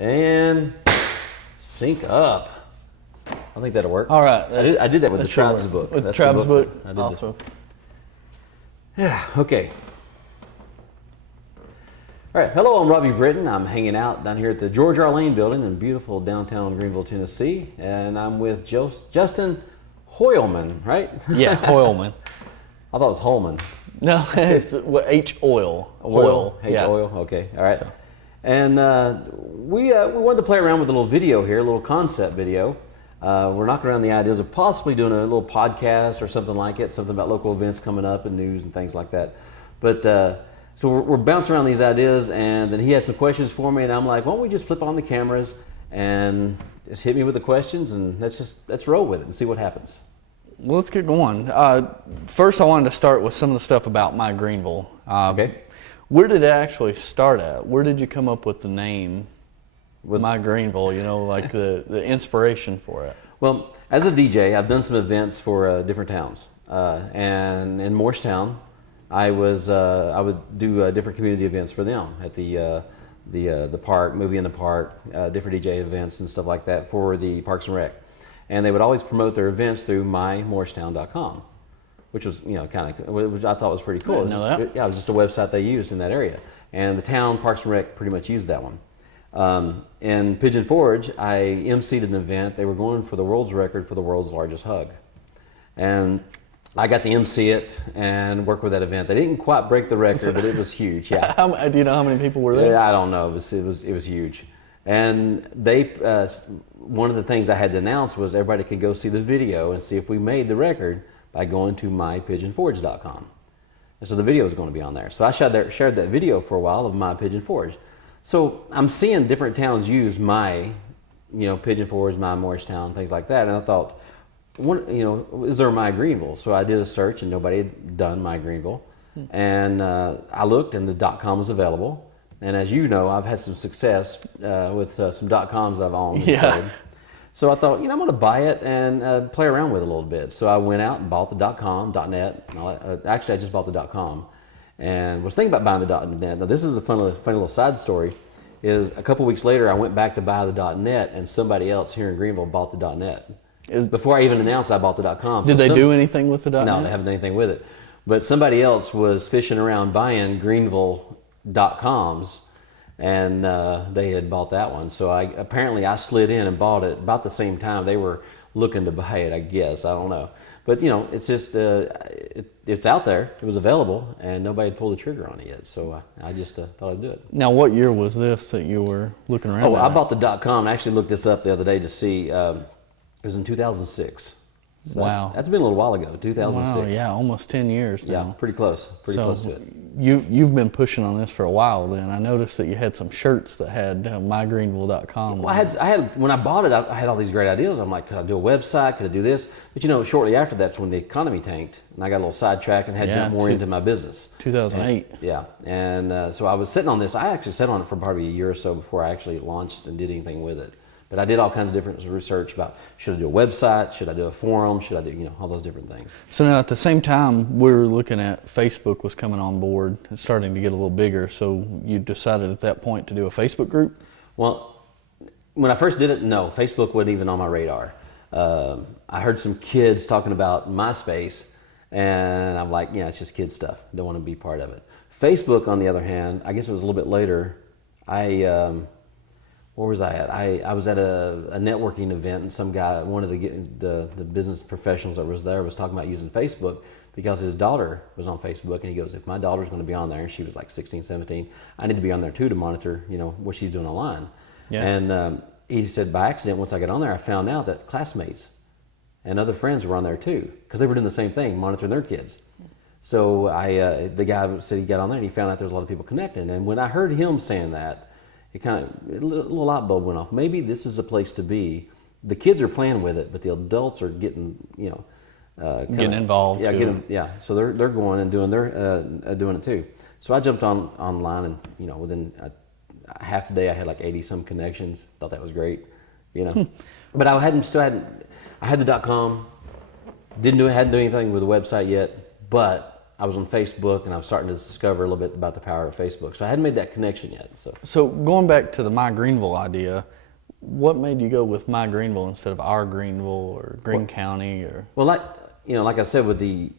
And sync up. I think that'll work. All right. I did that with the Tribes book. With the Tribes book. I did awesome. Yeah, okay. All right, hello, I'm Robbie Britton. I'm hanging out down here at the George R. Lane building in beautiful downtown Greeneville, Tennessee. And I'm with Justin Hoylman, right? Yeah, Hoylman. I thought it was Holman. No, it's H-Oil. Oil. Yeah. H-Oil, okay, all right. So. And we wanted to play around with a little video here, a little concept video. We're knocking around the ideas of possibly doing a little podcast or something like it, something about local events coming up and news and things like that. But so we're bouncing around these ideas, and then he has some questions for me, and I'm like, why don't we just flip on the cameras and just hit me with the questions, and let's roll with it and see what happens. Well, let's get going. First, I wanted to start with some of the stuff about My Greeneville. Okay. Where did it actually start at? Where did you come up with the name My Greeneville, you know, like the inspiration for it? Well, as a DJ, I've done some events for different towns. And in Morristown, I would do different community events for them at the park, movie in the park, different DJ events and stuff like that for the Parks and Rec. And they would always promote their events through mymorristown.com, which was, you know, which I thought was pretty cool. I didn't know that. Yeah, it was just a website they used in that area. And the town Parks and Rec pretty much used that one. In Pigeon Forge, I emceed an event. They were going for the world's record for the world's largest hug. And I got to MC it and work with that event. They didn't quite break the record, but it was huge. Yeah. Do you know how many people were there? I don't know. It was huge. And they one of the things I had to announce was everybody could go see the video and see if we made the record by going to mypigeonforge.com. And so the video was going to be on there. So I shared that video for a while of My Pigeon Forge. So I'm seeing different towns use my, you know, Pigeon Forge, my Morristown, things like that. And I thought, is there My Greeneville? So I did a search and nobody had done My Greeneville. And I looked and the .com was available. And as you know, I've had some success with some .coms that I've owned. Yeah. So I thought, I'm going to buy it and play around with it a little bit. So I went out and bought the .com, .net. And all that. Actually, I just bought the .com. And was thinking about buying the .net. Now, this is a funny little side story. Is a couple weeks later, I went back to buy the .net, and somebody else here in Greeneville bought the .net. Before I even announced I bought the .com. Did they do anything with the .net? No, they haven't done anything with it. But somebody else was fishing around buying Greeneville .coms, and they had bought that one. So apparently I slid in and bought it about the same time they were looking to buy it, I guess. I don't know. But, it's just, it's out there. It was available, and nobody had pulled the trigger on it yet. So I just thought I'd do it. Now, what year was this that you were looking around at? I bought the .com. I actually looked this up the other day to see. It was in 2006. So wow. That's been a little while ago, 2006. Wow, yeah, almost 10 years now. Yeah, pretty close close to it. You've been pushing on this for a while then. I noticed that you had some shirts that had mygreeneville.com. Well, I had when I bought it, I had all these great ideas. I'm like, could I do a website? Could I do this? But shortly after that's when the economy tanked, and I got a little sidetracked and had to jump more into my business. 2008. And so I was sitting on this. I actually sat on it for probably a year or so before I actually launched and did anything with it. But I did all kinds of different research about, should I do a website? Should I do a forum? Should I do, all those different things. So now at the same time, we were looking at Facebook was coming on board and starting to get a little bigger. So you decided at that point to do a Facebook group? Well, when I first did it, no, Facebook wasn't even on my radar. I heard some kids talking about MySpace, and I'm like, it's just kid stuff. Don't want to be part of it. Facebook, on the other hand, I guess it was a little bit later, where was I at? I was at a networking event, and some guy, one of the business professionals that was there, was talking about using Facebook because his daughter was on Facebook, and he goes, if my daughter's going to be on there, and she was like 16, 17, I need to be on there too to monitor, what she's doing online. Yeah. And he said, by accident, once I got on there, I found out that classmates and other friends were on there too, because they were doing the same thing, monitoring their kids. So the guy said he got on there, and he found out there's a lot of people connecting. And when I heard him saying that, it a little light bulb went off. Maybe this is a place to be. The kids are playing with it, but the adults are getting, getting involved. Yeah, So they're going and doing doing it too. So I jumped online, and within a half a day I had like 80 some connections. Thought that was great, But I had the .com. Hadn't done anything with the website yet, but I was on Facebook, and I was starting to discover a little bit about the power of Facebook. So I hadn't made that connection yet. So going back to the My Greeneville idea, what made you go with My Greeneville instead of Our Greeneville or Greene County? Or Well, like I said, with the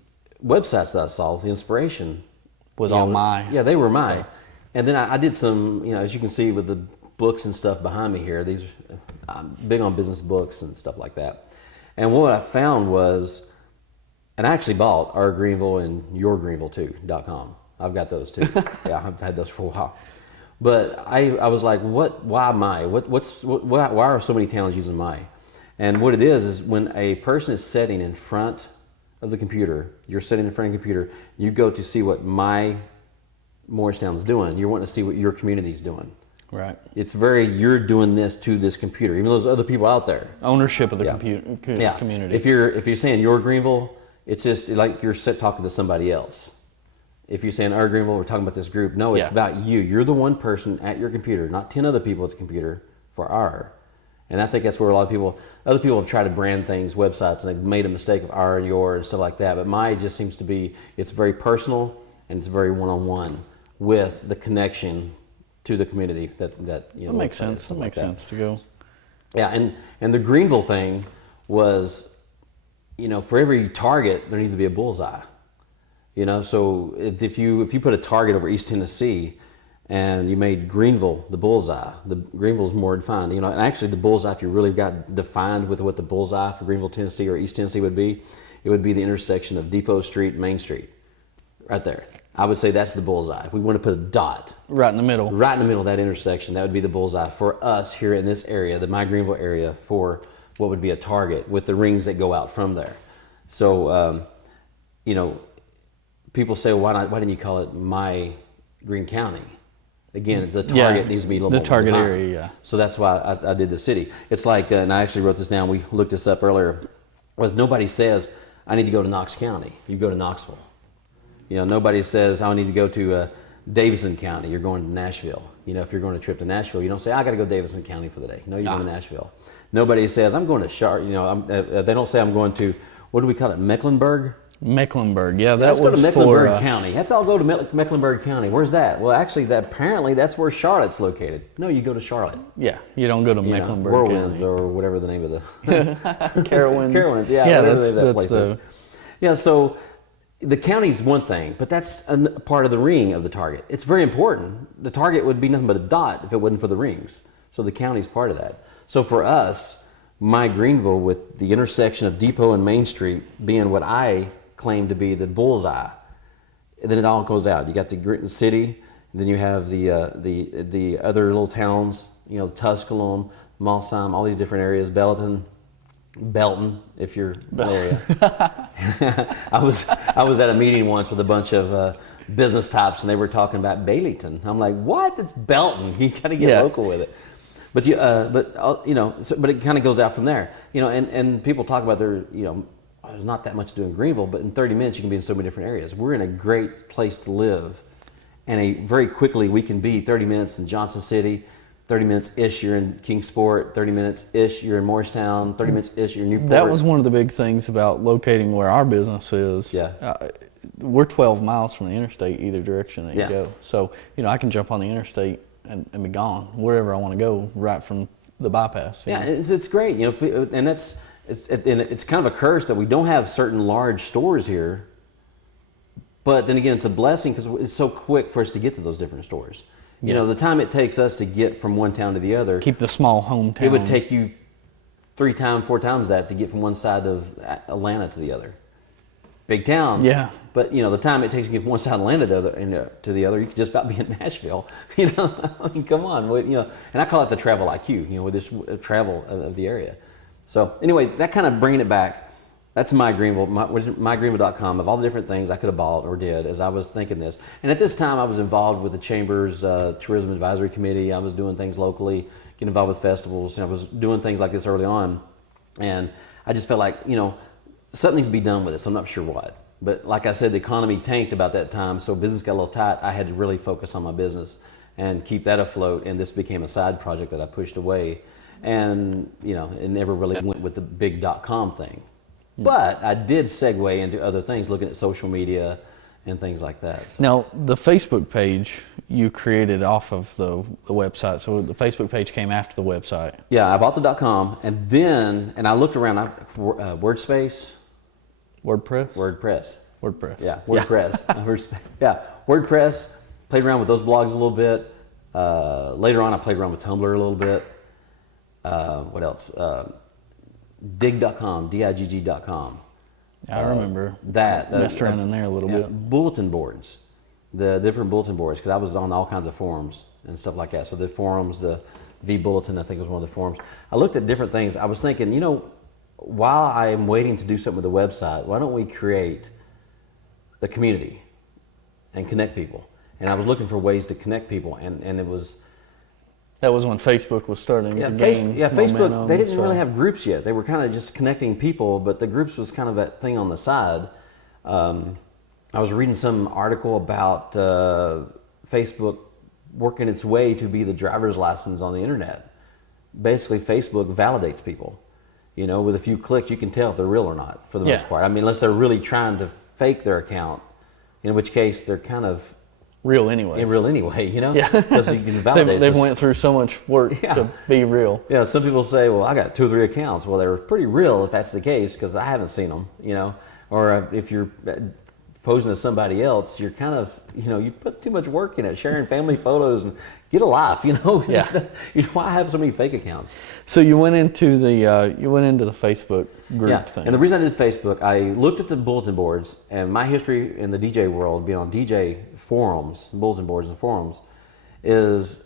websites that I saw, the inspiration was all my. Yeah, they were my. So. And then I did some, as you can see with the books and stuff behind me here, I'm big on business books and stuff like that. And what I found was, and I actually bought Our Greeneville and YourGreeneville2.com. I've got those too. Yeah, I've had those for a while. But I was like, why my? Why are so many towns using my? And what it is when a person is sitting in front of the computer, you're sitting in front of the computer, you go to see what my Morristown's doing, you're wanting to see what your community's doing. Right. It's you're doing this to this computer, even though there's other people out there. Ownership of the community. If you're saying Your Greeneville, it's just like you're talking to somebody else. If you're saying Our Greeneville, we're talking about this group. No, it's about you. You're the one person at your computer, not 10 other people at the computer for Our. And I think that's where a lot of other people have tried to brand things, websites, and they've made a mistake of Our and Your and stuff like that. But my just seems to be, it's very personal and it's very one-on-one with the connection to the community that makes sense. That makes sense to go. Yeah, and the Greeneville thing was, for every target there needs to be a bullseye. So if you put a target over East Tennessee and you made Greeneville the bullseye, the Greeneville's more defined. And actually the bullseye, if you really got defined with what the bullseye for Greeneville, Tennessee or East Tennessee would be, it would be the intersection of Depot Street and Main Street, right there. I would say that's the bullseye. If we want to put a dot. Right in the middle. Right in the middle of that intersection, that would be the bullseye for us here in this area, the My Greeneville area, for what would be a target with the rings that go out from there. So, people say, well, why didn't you call it My Greene County? Again, the target needs to be a little more target defined. area, yeah. So that's why I did the city. It's like, and I actually wrote this down, we looked this up earlier, was nobody says, I need to go to Knox County. You go to Knoxville. Nobody says, I need to go to Davidson County. You're going to Nashville. If you're going on a trip to Nashville, you don't say, I got to go to Davidson County for the day. No, you're going to Nashville. Nobody says, I'm going to Charlotte. They don't say I'm going to, what do we call it, Mecklenburg? Mecklenburg, yeah. Let's go to Mecklenburg County. Let's all go to Mecklenburg County. Where's that? Well, actually, apparently that's where Charlotte's located. No, you go to Charlotte. Yeah, you don't go to Mecklenburg Whirlwinds County. or whatever the name of the... Carowinds. Carowinds, yeah. Yeah, that place is. Yeah, so the county's one thing, but that's a part of the ring of the target. It's very important. The target would be nothing but a dot if it wasn't for the rings. So the county's part of that. So for us, My Greeneville, with the intersection of Depot and Main Street being what I claim to be the bullseye, and then it all goes out. You got the Greene city, then you have the other little towns, Tusculum, Malsheim, all these different areas, Belton, if you're familiar. I was at a meeting once with a bunch of business types, and they were talking about Baileyton. I'm like, what? It's Belton. You got to get local with it. But but it kind of goes out from there. And people talk about there's not that much to do in Greeneville, but in 30 minutes you can be in so many different areas. We're in a great place to live, and very quickly we can be 30 minutes in Johnson City. 30 minutes-ish, you're in Kingsport. 30 minutes-ish, you're in Morristown. 30 minutes-ish, you're in Newport. That was one of the big things about locating where our business is. Yeah. We're 12 miles from the interstate either direction that you Yeah. go. So, I can jump on the interstate and be gone wherever I want to go right from the bypass. Yeah, it's great, and it's kind of a curse that we don't have certain large stores here. But then again, it's a blessing because it's so quick for us to get to those different stores. The time it takes us to get from one town to the other. Keep the small hometown. It would take you 4 times that to get from one side of Atlanta to the other. Big town. Yeah. But the time it takes to get from one side of Atlanta to the other, you could just about be in Nashville. I mean, come on. And I call it the travel IQ. With this travel of the area. So anyway, that kind of bringing it back. That's My Greeneville, mygreeneville.com, of all the different things I could have bought or did as I was thinking this. And at this time, I was involved with the Chamber's Tourism Advisory Committee. I was doing things locally, getting involved with festivals. I was doing things like this early on. And I just felt like, something needs to be done with this. I'm not sure what. But like I said, the economy tanked about that time, so business got a little tight. I had to really focus on my business and keep that afloat. And this became a side project that I pushed away. And, it never really went with the big .com thing. But I did segue into other things, looking at social media and things like that. So. Now, the Facebook page you created off of the website, so the Facebook page came after the website. Yeah, I bought the .com, and I looked around. WordSpace, WordPress. Yeah, WordPress. WordPress. Played around with those blogs a little bit. Later on, I played around with Tumblr a little bit. What else? Dig.com, digg.com. I remember that. Messed around in there a little bit. Bulletin boards, the different bulletin boards, because I was on all kinds of forums and stuff like that. So the forums, the V-Bulletin, I think was one of the forums. I looked at different things. I was thinking, while I am waiting to do something with the website, why don't we create a community and connect people? And I was looking for ways to connect people, and it was... That was when Facebook was starting to gain Facebook, momentum, they didn't really have groups yet. They were kind of just connecting people, but the groups was kind of that thing on the side. I was reading some article about Facebook working its way to be the driver's license on the internet. Basically, Facebook validates people. With a few clicks, you can tell if they're real or not, for the most part. I mean, unless they're really trying to fake their account, in which case they're kind of real anyway. Yeah. Because you can validate. They've went through so much work to be real. Yeah, some people say, well, I got 2 or 3 accounts. Well, they're pretty real if that's the case, because I haven't seen them, Or if you're posing to somebody else, you're kind of, you put too much work in it, sharing family photos, and get a life, Yeah. Why have so many fake accounts? So you went into the Facebook group thing. And the reason I did Facebook, I looked at the bulletin boards, and my history in the DJ world, being on DJ forums, bulletin boards and forums, is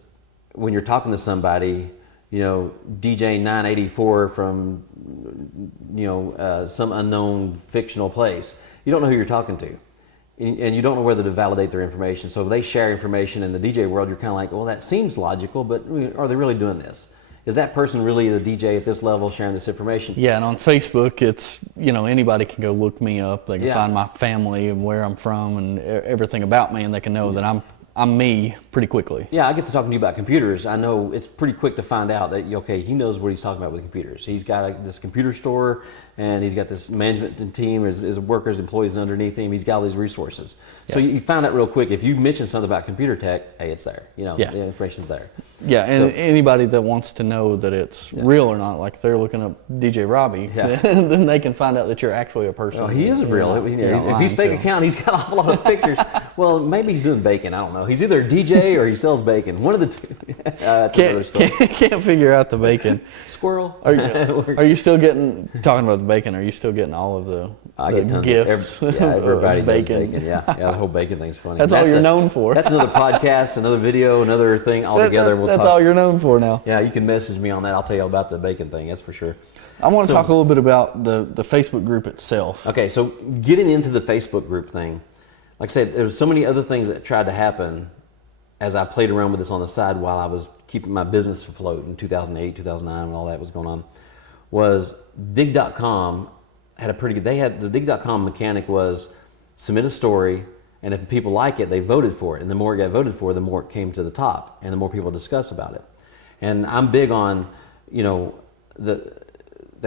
when you're talking to somebody, DJ 984 from, some unknown fictional place, you don't know who you're talking to. And you don't know whether to validate their information. So if they share information in the DJ world, you're kind of like, well, that seems logical, but are they really doing this? Is that person really the DJ at this level sharing this information? Yeah, and on Facebook, it's, anybody can go look me up. They can find my family and where I'm from and everything about me, and they can know that I'm me pretty quickly. Yeah, I get to talking to you about computers. I know it's pretty quick to find out that, he knows what he's talking about with computers. He's got this computer store, and he's got this management team, his workers, employees underneath him. He's got all these resources. So you find out real quick. If you mention something about computer tech, hey, it's there. The information's there. Yeah, and anybody that wants to know that it's real or not, like they're looking up DJ Robbie, then they can find out that you're actually a person. Oh, he is real. If he's fake account, he's got an awful lot of pictures. Well, maybe he's doing bacon. I don't know. He's either a DJ or he sells bacon. One of the two. That's another story. Can't figure out the bacon. Squirrel. Are you still getting, talking about the bacon, are you still getting all of the gifts everybody of bacon? Yeah, the whole bacon thing's funny. That's all you're known for. That's another podcast, another video, another thing altogether. That's all you're known for now. Yeah, you can message me on that. I'll tell you about the bacon thing, that's for sure. I want to talk a little bit about the Facebook group itself. Okay, so getting into the Facebook group thing, like I said, there was so many other things that tried to happen as I played around with this on the side while I was keeping my business afloat in 2008, 2009, when all that was going on, was dig.com had a pretty good, the dig.com mechanic was submit a story, and if people like it, they voted for it. And the more it got voted for, the more it came to the top, and the more people discuss about it. And I'm big on, the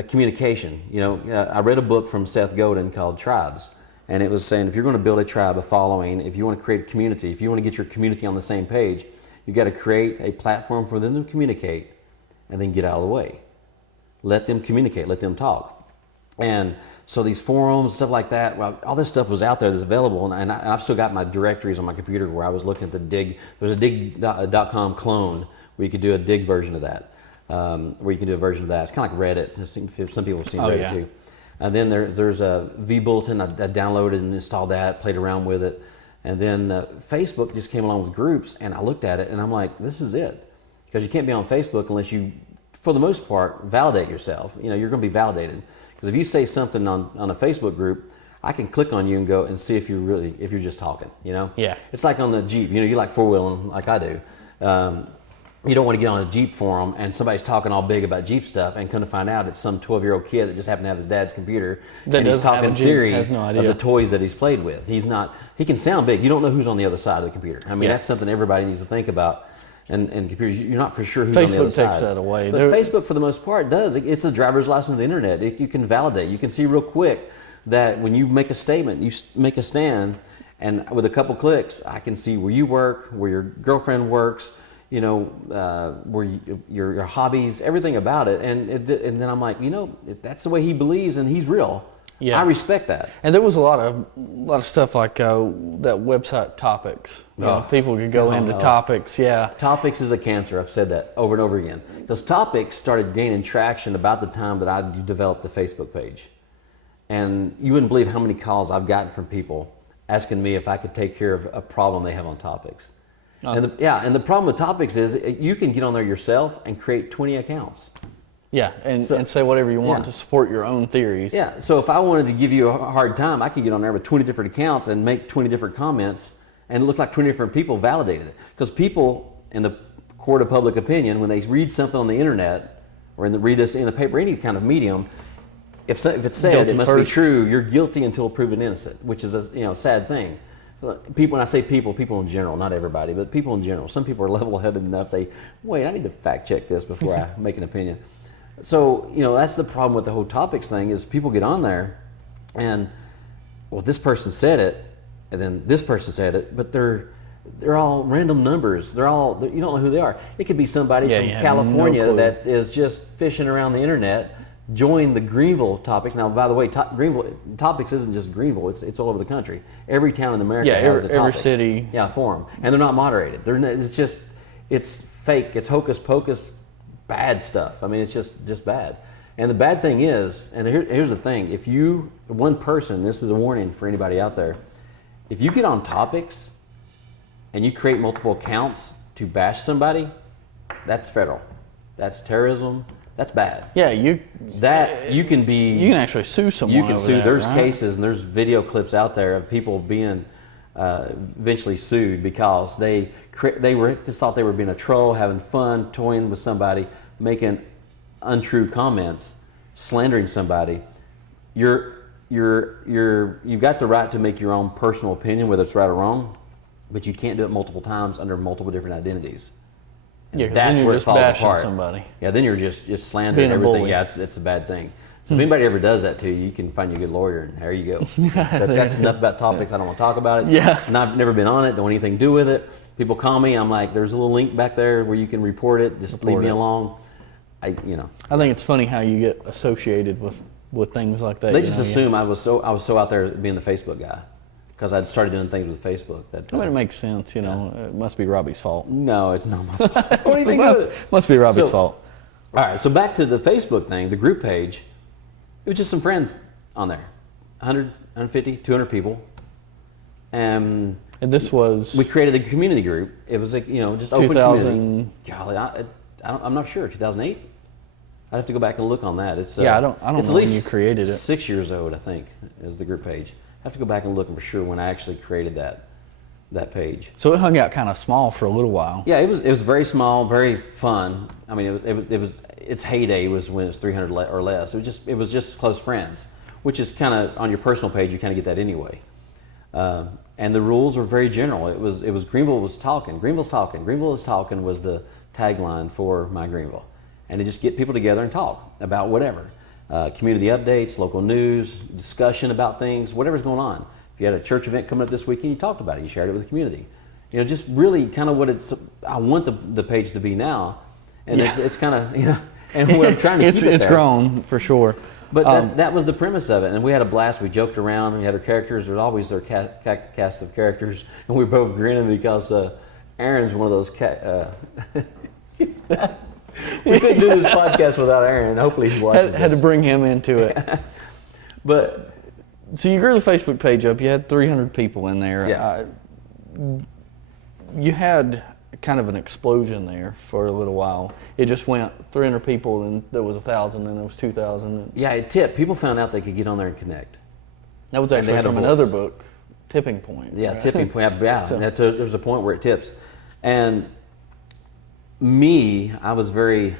communication. I read a book from Seth Godin called Tribes. And it was saying, if you're going to build a tribe, a following, if you want to create a community, if you want to get your community on the same page, you've got to create a platform for them to communicate and then get out of the way. Let them communicate, let them talk. And so these forums, stuff like that, well, all this stuff was out there that's available, and I've still got my directories on my computer where I was looking at the dig. There's a dig.com clone where you could do a dig version of that, where you can do a version of that. It's kind of like Reddit. Some people have seen Reddit too. And then there's a V-Bulletin. I downloaded and installed that, played around with it. And then Facebook just came along with groups, and I looked at it, and I'm like, this is it. Because you can't be on Facebook unless you, for the most part, validate yourself. You're going to be validated. Because if you say something on a Facebook group, I can click on you and go and see if you're just talking, Yeah. It's like on the Jeep. You like four-wheeling like I do. You don't want to get on a Jeep forum and somebody's talking all big about Jeep stuff and come to find out it's some 12-year-old kid that just happened to have his dad's computer and he's talking theory of the toys that he's played with. He can sound big. You don't know who's on the other side of the computer. I mean, that's something everybody needs to think about. And computers, you're not for sure who's on the other side. Facebook takes that away. But Facebook, for the most part, does. It's a driver's license of the internet. You can validate. You can see real quick that when you make a statement, you make a stand, And with a couple clicks, I can see where you work, where your girlfriend works, you know, where your hobbies, everything about it. And then I'm like, you know, that's the way he believes, and he's real. Yeah. I respect that. And there was a lot of stuff like that website Topix. People could go into Topix. Yeah. Topix is a cancer. I've said that over and over again. Because Topix started gaining traction about the time that I developed the Facebook page. And you wouldn't believe how many calls I've gotten from people asking me if I could take care of a problem they have on Topix. Oh. And the problem with Topix is you can get on there yourself and create 20 accounts. Yeah, and say whatever you want to support your own theories. Yeah, so if I wanted to give you a hard time, I could get on there with 20 different accounts and make 20 different comments, and it looked like 20 different people validated it. Because people in the court of public opinion, when they read something on the internet or read this in the paper, any kind of medium, if it's said guilty it must first. Be true, you're guilty until proven innocent, which is a sad thing. People, when I say people in general, not everybody, but people in general. Some people are level-headed enough. I need to fact check this before I make an opinion. So, that's the problem with the whole Topix thing is people get on there and, well, this person said it, and then this person said it, but they're all random numbers. You don't know who they are. It could be somebody from California that is just fishing around the internet, join the Greeneville Topix. Now, by the way, Topix isn't just Greeneville. It's all over the country. Every town in America has a Topix. Every city. Yeah, forum. And they're not moderated. It's fake. It's hocus pocus. Bad stuff. I mean, it's just bad. And the bad thing is, and here's the thing, if one person, this is a warning for anybody out there, if you get on Topix and you create multiple accounts to bash somebody, that's federal. That's terrorism. That's bad. Yeah, you can actually sue someone. You can sue. There's cases and there's video clips out there of people being eventually sued because they just thought they were being a troll, having fun, toying with somebody, making untrue comments, slandering somebody. You've got the right to make your own personal opinion, whether it's right or wrong, but you can't do it multiple times under multiple different identities. And that's where it falls apart. Somebody. Yeah, then you're just slandering everything. Yeah, it's a bad thing. So if anybody ever does that to you, you can find you a good lawyer, and there you go. That's enough about Topix. I don't want to talk about it. Yeah. And I've never been on it. Don't want anything to do with it. People call me. I'm like, there's a little link back there where you can report it. Just leave me alone. I think it's funny how you get associated with things like that. They just assume I was so out there being the Facebook guy because I'd started doing things with Facebook. It makes sense. It must be Robbie's fault. No, it's not my fault. What do you think of it? Must be Robbie's fault. All right. So back to the Facebook thing, the group page. It was just some friends on there, 100, 150, 200 people. And this was... We created a community group. It was just open community. Golly, I'm not sure, 2008? I'd have to go back and look on that. I don't know when you created it. 6 years old, I think, is the group page. I have to go back and look for sure when I actually created that page. So it hung out kind of small for a little while. Yeah, it was very small, very fun. I mean, it was its heyday was when it was 300 or less. It was just close friends, which is kind of on your personal page. You kind of get that anyway. And the rules were very general. It was Greeneville was talking. Greeneville's talking. Greeneville is talking was the tagline for my Greeneville, and to just get people together and talk about whatever, community updates, local news, discussion about things, whatever's going on. If you had a church event coming up this weekend, you talked about it. You shared it with the community. Just really kind of what I want the page to be now, and it's kind of and what I'm trying to keep it it's there. Grown for sure. But that was the premise of it, and we had a blast. We joked around. We had our characters. There's always their cast of characters, and we were both grinning because Aaron's one of those. We couldn't do this podcast without Aaron. Hopefully he watches. Had to bring him into it. But so you grew the Facebook page up. You had 300 people in there. Yeah. You had kind of an explosion there for a little while. It just went 300 people, and there was 1,000, and there was 2,000. Yeah, it tipped. People found out they could get on there and connect. That was actually from another book, Tipping Point. Yeah, right? Tipping Point. Yeah, there's a point where it tips. And I was very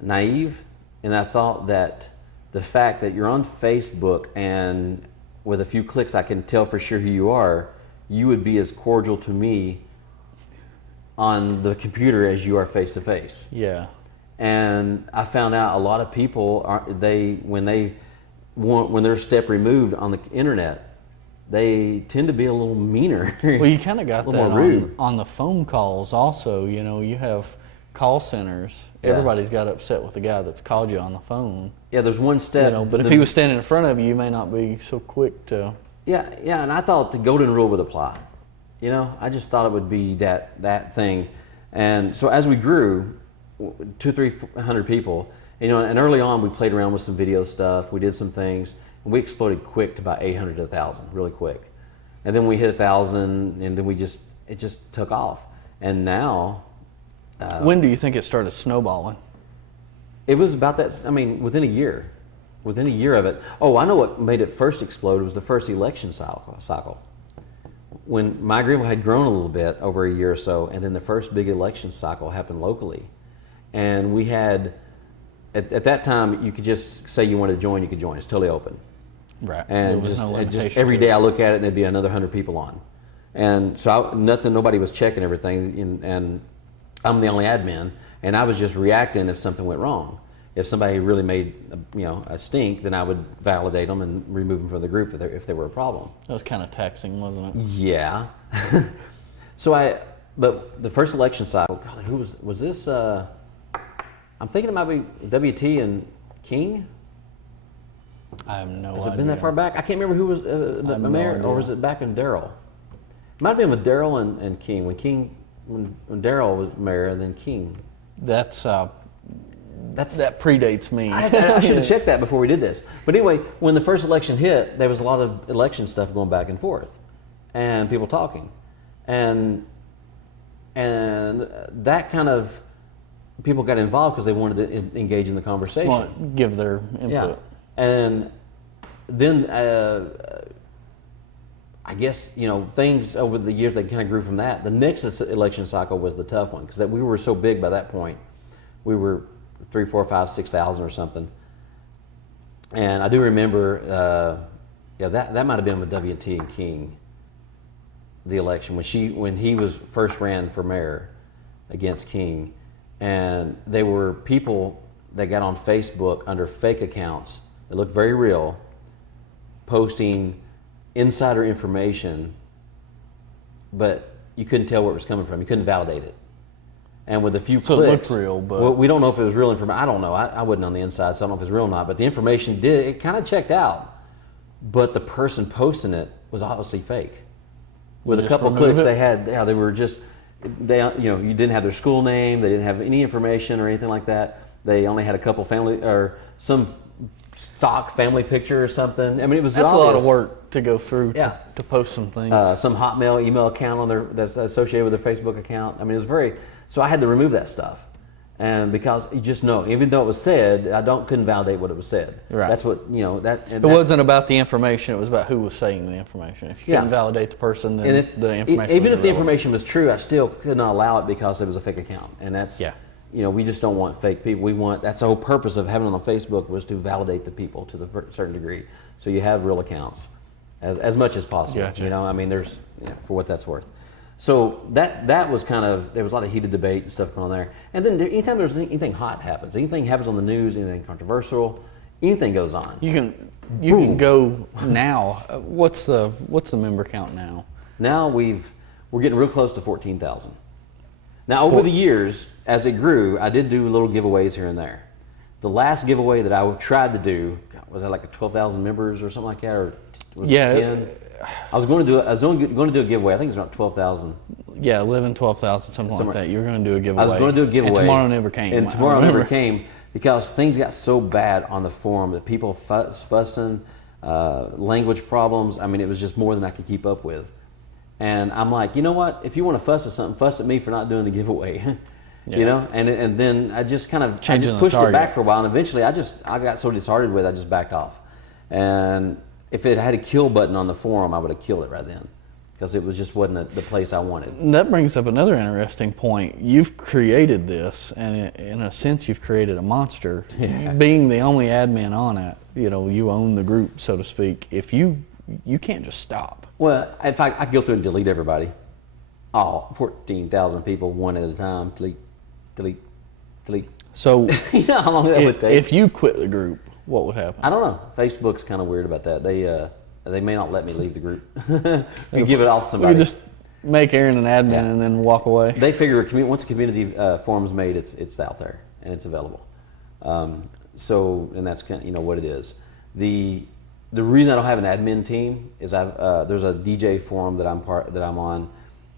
naive, and I thought that the fact that you're on Facebook and with a few clicks I can tell for sure who you are, you would be as cordial to me on the computer as you are face to face. Yeah. And I found out a lot of people when they're a step removed on the internet, they tend to be a little meaner. Well, you kind of got that more rude. on the phone calls also. You know, you have call centers. Yeah. Everybody's got upset with the guy that's called you on the phone. Yeah, there's one step. You know, but if he was standing in front of you, you may not be so quick to. Yeah, and I thought the golden rule would apply. You know, I just thought it would be that thing. And so as we grew, 200-300 people, you know, and early on we played around with some video stuff. We did some things, and we exploded quick to about 800 to 1,000, really quick. And then we hit 1,000, and then it just took off. And now. When do you think it started snowballing? It was about that. I mean, within a year of it. Oh, I know what made it first explode. It was the first election cycle. When my Greeneville had grown a little bit over a year or so, and then the first big election cycle happened locally, and we had at that time you could just say you wanted to join, you could join. It's totally open. Right. And just every day I look at it, and there'd be another 100 people on, and so nobody was checking everything, and I'm the only admin, and I was just reacting if something went wrong. If somebody really made a stink, then I would validate them and remove them from the group if they were a problem. That was kind of taxing, wasn't it? Yeah. But the first election cycle, golly, who was this? I'm thinking it might be WT and King. I have no idea. Has it been that far back? I can't remember who was the mayor, or was it back in Darrell? It might have been with Darrell and King. When Darrell was mayor, and then King. That predates me. I should have checked that before we did this. But anyway, when the first election hit, there was a lot of election stuff going back and forth, and people talking, and that kind of people got involved because they wanted to engage in the conversation. Give their input. Yeah, and then I guess things over the years they kind of grew from that. The next election cycle was the tough one because we were so big by that point. We were 3, 4, 5, 6,000 or something. And I do remember, that might have been with WT and King, the election when he was first ran for mayor against King, and they were people that got on Facebook under fake accounts that looked very real, posting insider information, but you couldn't tell where it was coming from. You couldn't validate it. And with a few clicks, it looked real, but we don't know if it was real information. I don't know. I wasn't on the inside, so I don't know if it's real or not. But the information it kind of checked out. But the person posting it was obviously fake. With a couple clicks, they you didn't have their school name, they didn't have any information or anything like that. They only had a couple family or some stock family picture or something. I mean, that's a lot of work to go through to post some things. Some Hotmail email account that's associated with their Facebook account. I mean, it was very. So I had to remove that stuff, and because you just know, even though it was said, couldn't validate what it was said. Right. That's what It wasn't about the information; it was about who was saying the information. If you couldn't validate the person, then the information. Even if the information was true, I still could not allow it because it was a fake account, and that's we just don't want fake people. That's the whole purpose of having it on Facebook was to validate the people to a certain degree. So you have real accounts as much as possible. Gotcha. I mean, there's for what that's worth. So that was kind of, there was a lot of heated debate and stuff going on there. And then anytime there's anything hot happens, anything happens on the news, anything controversial, anything goes on. You can go now. What's the member count now? Now we're getting real close to 14,000. Now over the years, as it grew, I did do little giveaways here and there. The last giveaway that I tried to do, was that like a 12,000 members or something like that, or was it 10? I was going to do a giveaway. I think it's around 12,000. Yeah, 11, 12,000, something like that. You were going to do a giveaway. I was going to do a giveaway. And tomorrow never came. And tomorrow never came because things got so bad on the forum that people fussing, language problems. I mean, it was just more than I could keep up with. And I'm like, you know what? If you want to fuss at something, fuss at me for not doing the giveaway. And then I just kind of pushed it back for a while, and eventually I got so disheartened with it, I just backed off. And if it had a kill button on the forum, I would have killed it right then, because it wasn't the place I wanted. And that brings up another interesting point. You've created this, and in a sense, you've created a monster. Yeah. Being the only admin on it, you own the group, so to speak. If you can't just stop. Well, in fact, I could go through and delete everybody. All 14,000 people, one at a time. Delete. So, you know how long that would take? If you quit the group, what would happen? I don't know. Facebook's kind of weird about that. they may not let me leave the group. You give it off to We somebody. could just make Aaron an admin and then walk away. They figure once a community forum's made, it's out there and it's available. So, and that's kind of, what it is. The reason I don't have an admin team is there's a DJ forum that I'm on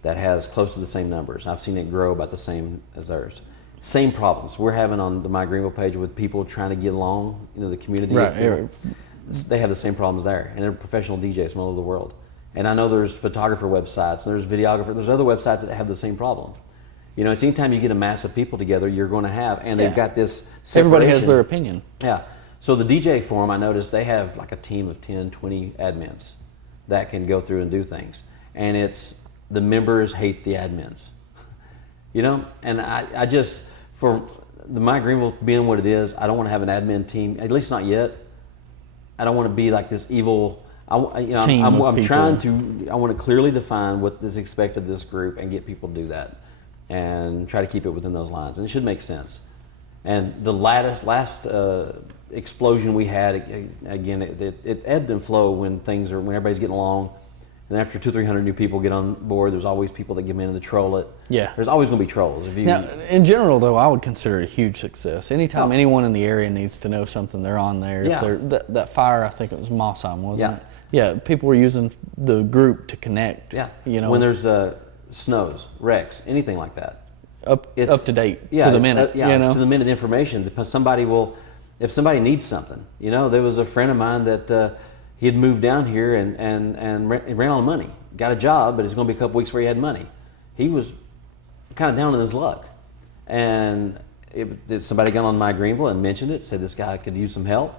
that has close to the same numbers. I've seen it grow about the same as theirs. Same problems we're having on the My Greeneville page with people trying to get along. The community. Right. They have the same problems there, and they're professional DJs from all over the world. And I know there's photographer websites, and there's videographer, there's other websites that have the same problem. It's anytime you get a mass of people together, you're going to have, and they've got this separation. Everybody has their opinion. Yeah. So the DJ forum, I noticed they have like a team of 10, 20 admins that can go through and do things. And it's the members hate the admins. And I just, for the My Greeneville being what it is, I don't want to have an admin team, at least not yet. I don't want to be like this evil. I'm trying to. I want to clearly define what is expected of this group and get people to do that, and try to keep it within those lines. And it should make sense. And the last explosion we had, again, it ebbed and flowed when everybody's getting along. And after 200-300 new people get on board, there's always people that get in and troll it. Yeah. There's always going to be trolls. Now, in general, though, I would consider it a huge success. Anytime anyone in the area needs to know something, they're on there. Yeah. If that fire, I think it was Mossheim, wasn't Yeah. it? Yeah, people were using the group to connect. Yeah. When there's snows, wrecks, anything like that. Up to date, to the minute. It's to the minute information. Because if somebody needs something. There was a friend of mine that he had moved down here and ran out of money. Got a job, but it's going to be a couple weeks before he had money. He was kind of down in his luck. And somebody got on My Greeneville and mentioned it, said this guy could use some help.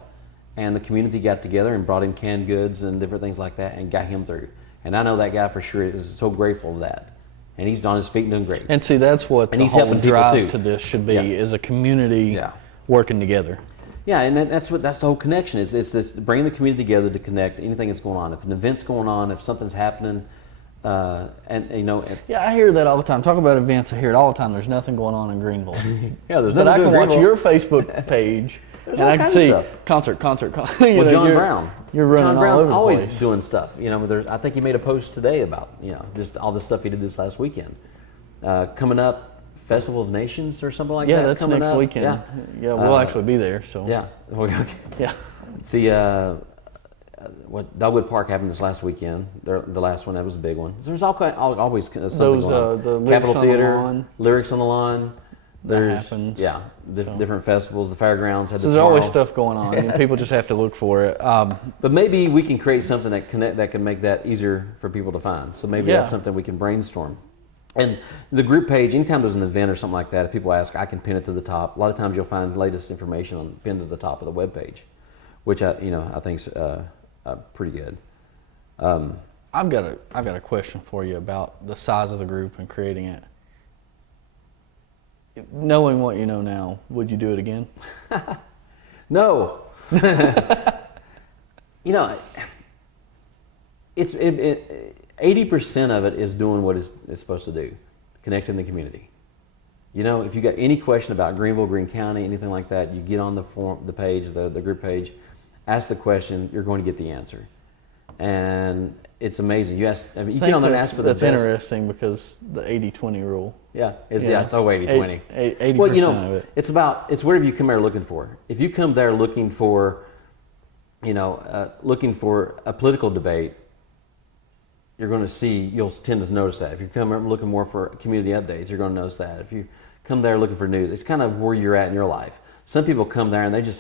And the community got together and brought him canned goods and different things like that and got him through. And I know that guy for sure is so grateful of that. And he's on his feet and doing great. And see, that's what the whole drive to this should be, is a community working together. Yeah, and that's the whole connection. It's this bringing the community together to connect anything that's going on. If an event's going on, if something's happening, Yeah, I hear that all the time. Talk about events, I hear it all the time. There's nothing going on in Greeneville. Yeah, there's nothing. But I can watch your Facebook page and I can see concert. Well, John Brown. You're running John Brown's all over the always place. doing stuff. I think he made a post today about just all the stuff he did this last weekend. Coming up. Festival of Nations or something like that. Yeah, that's coming next up. weekend. Yeah, we'll actually be there. So yeah, yeah. See, what Dogwood Park happened this last weekend. The last one, that was a big one. So there's always something going on. The Capitol Lyrics Theater, on the Lawn. Lyrics on the Lawn. That happens. Yeah, different festivals. The fairgrounds had. So there's always stuff going on, and people just have to look for it. But maybe we can create something that can make that easier for people to find. So maybe that's something we can brainstorm. And the group page, anytime there's an event or something like that, if people ask, I can pin it to the top. A lot of times you'll find the latest information pinned to the top of the web page, which I think is pretty good. I've got a question for you about the size of the group and creating it. Knowing what you know now, would you do it again? No. It's 80% of it is doing what it's supposed to do, connecting the community. If you got any question about Greeneville, Greene County, anything like that, you get on the page, the group page, ask the question, you're going to get the answer. And it's amazing. You get on there and ask for the best. That's interesting because the 80-20 rule. Yeah, it's all 80-20. 80% of it. It's whatever you come there looking for. If you come there looking for a political debate, you'll tend to notice that. If you come looking more for community updates, you're going to notice that. If you come there looking for news, it's kind of where you're at in your life. Some people come there and they just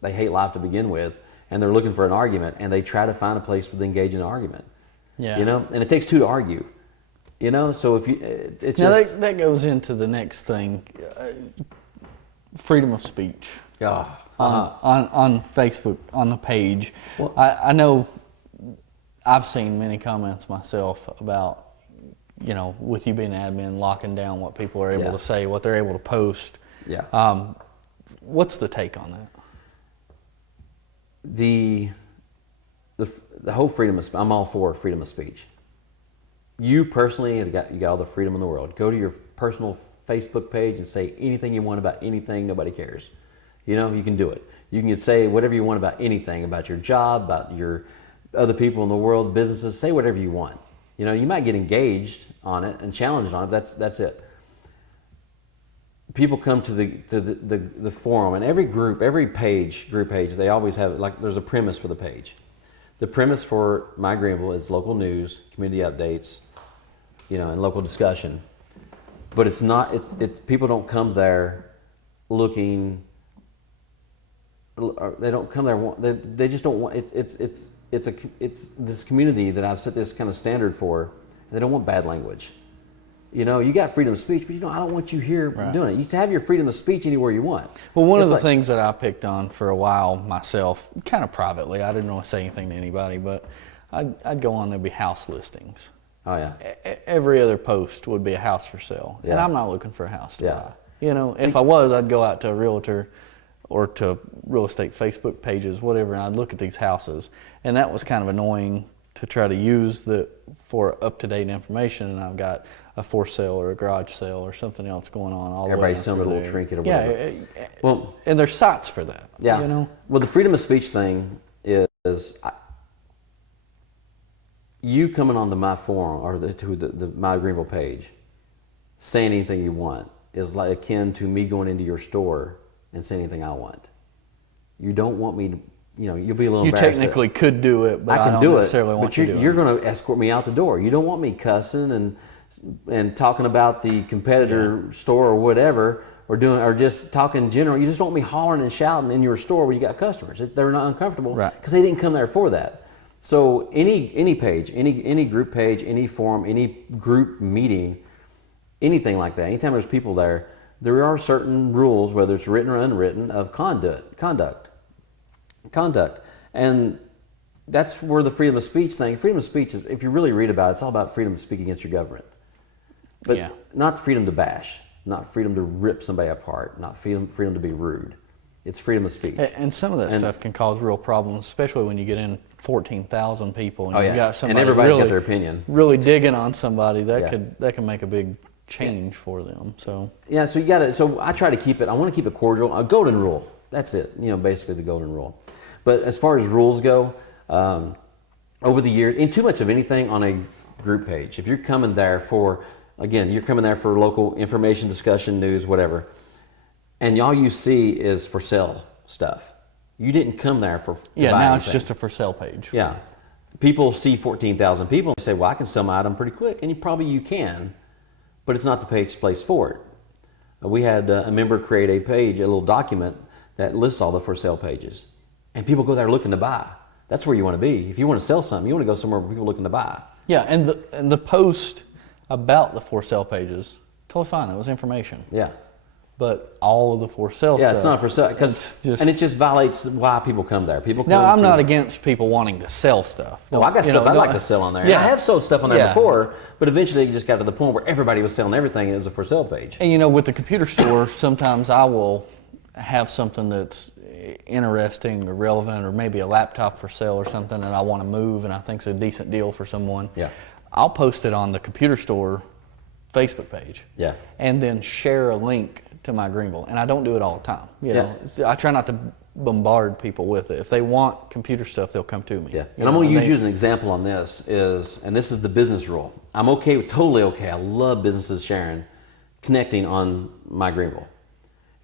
they hate life to begin with, and they're looking for an argument, and they try to find a place to engage in an argument. Yeah. And it takes two to argue. So if it's now just that goes into the next thing, freedom of speech. On Facebook, on the page. Well, I know I've seen many comments myself about, with you being an admin, locking down what people are able to say, what they're able to post. Yeah. What's the take on that? The whole freedom of speech, I'm all for freedom of speech. You personally you got all the freedom in the world. Go to your personal Facebook page and say anything you want about anything. Nobody cares. You can do it. You can say whatever you want about anything, about your job, about your other people in the world, businesses, say whatever you want. You know, you might get engaged on it and challenged on it. That's it. People come to the forum, and every group page, they always have, like, there's a premise for the page. The premise for My Greeneville is local news, community updates, you know, and local discussion. But it's not. It's people don't come there looking. They don't come there. They just don't want. It's this community that I've set this kind of standard for. And they don't want bad language. You know, you got freedom of speech, but I don't want you here doing it. You have your freedom of speech anywhere you want. Well, one of the things that I picked on for a while myself, kind of privately, I didn't want to say anything to anybody, but I'd go on, there'd be house listings. Oh, yeah. Every other post would be a house for sale. Yeah. And I'm not looking for a house to buy. You know, if I was, I'd go out to a realtor or to real estate Facebook pages, whatever, and I'd look at these houses. And that was kind of annoying to try to use for up-to-date information, and I've got a for sale or a garage sale or something else going on all the way. Everybody's selling a little trinket or whatever. Yeah, well, and there's sites for that. Yeah. You know? Well, the freedom of speech thing is you coming on the My Forum or the My Greeneville page, saying anything you want is like akin to me going into your store and saying anything I want. You don't want me to, you know, you'll be a little embarrassed. You technically could do it, but I don't necessarily want you to do it. You're going to escort me out the door. You don't want me cussing and talking about the competitor store or whatever, or just talking general. You just don't want me hollering and shouting in your store where you got customers. They're not uncomfortable because they didn't come there for that. So any page, any group page, any forum, any group meeting, anything like that, anytime there's people there are certain rules, whether it's written or unwritten, of conduct. And that's where the freedom of speech thing, freedom of speech is, if you really read about it, it's all about freedom to speak against your government. But not freedom to bash, not freedom to rip somebody apart, not freedom to be rude. It's freedom of speech. And some of that stuff can cause real problems, especially when you get in 14,000 people and you got somebody and everybody's got their opinion. Really digging on somebody, that can make a big change for them. So so you got to. So I try to keep it. I want to keep it cordial. A golden rule. That's it. You know, basically the golden rule. But as far as rules go, over the years, in too much of anything on a group page, if you're coming there for, again, you're coming there for local information, discussion, news, whatever, and all you see is for sale stuff. You didn't come there for now it's just a for sale page. Yeah. People see 14,000 people and say, well, I can sell my item pretty quick. And you can, but it's not the place for it. We had a member create a page, a little document that lists all the for sale pages. And people go there looking to buy. That's where you want to be. If you want to sell something, you want to go somewhere where people are looking to buy. Yeah, and the post about the for sale pages, totally fine. It was information. Yeah. But all of the for sale stuff. Yeah, it's not for sale. And it just violates why people come there. Now, I'm not against people wanting to sell stuff. No, I got stuff I'd like to sell on there. Yeah. I have sold stuff on there before, but eventually it just got to the point where everybody was selling everything and it was a for sale page. And with the computer store, sometimes I will have something that's interesting or relevant, or maybe a laptop for sale or something that I want to move and I think it's a decent deal for someone. Yeah. I'll post it on the computer store Facebook page. Yeah. And then share a link to My Greeneville. And I don't do it all the time. You know, I try not to bombard people with it. If they want computer stuff, they'll come to me. Yeah. And I'm going to use you as an example on this and this is the business rule. I'm totally okay. I love businesses sharing, connecting on My Greeneville.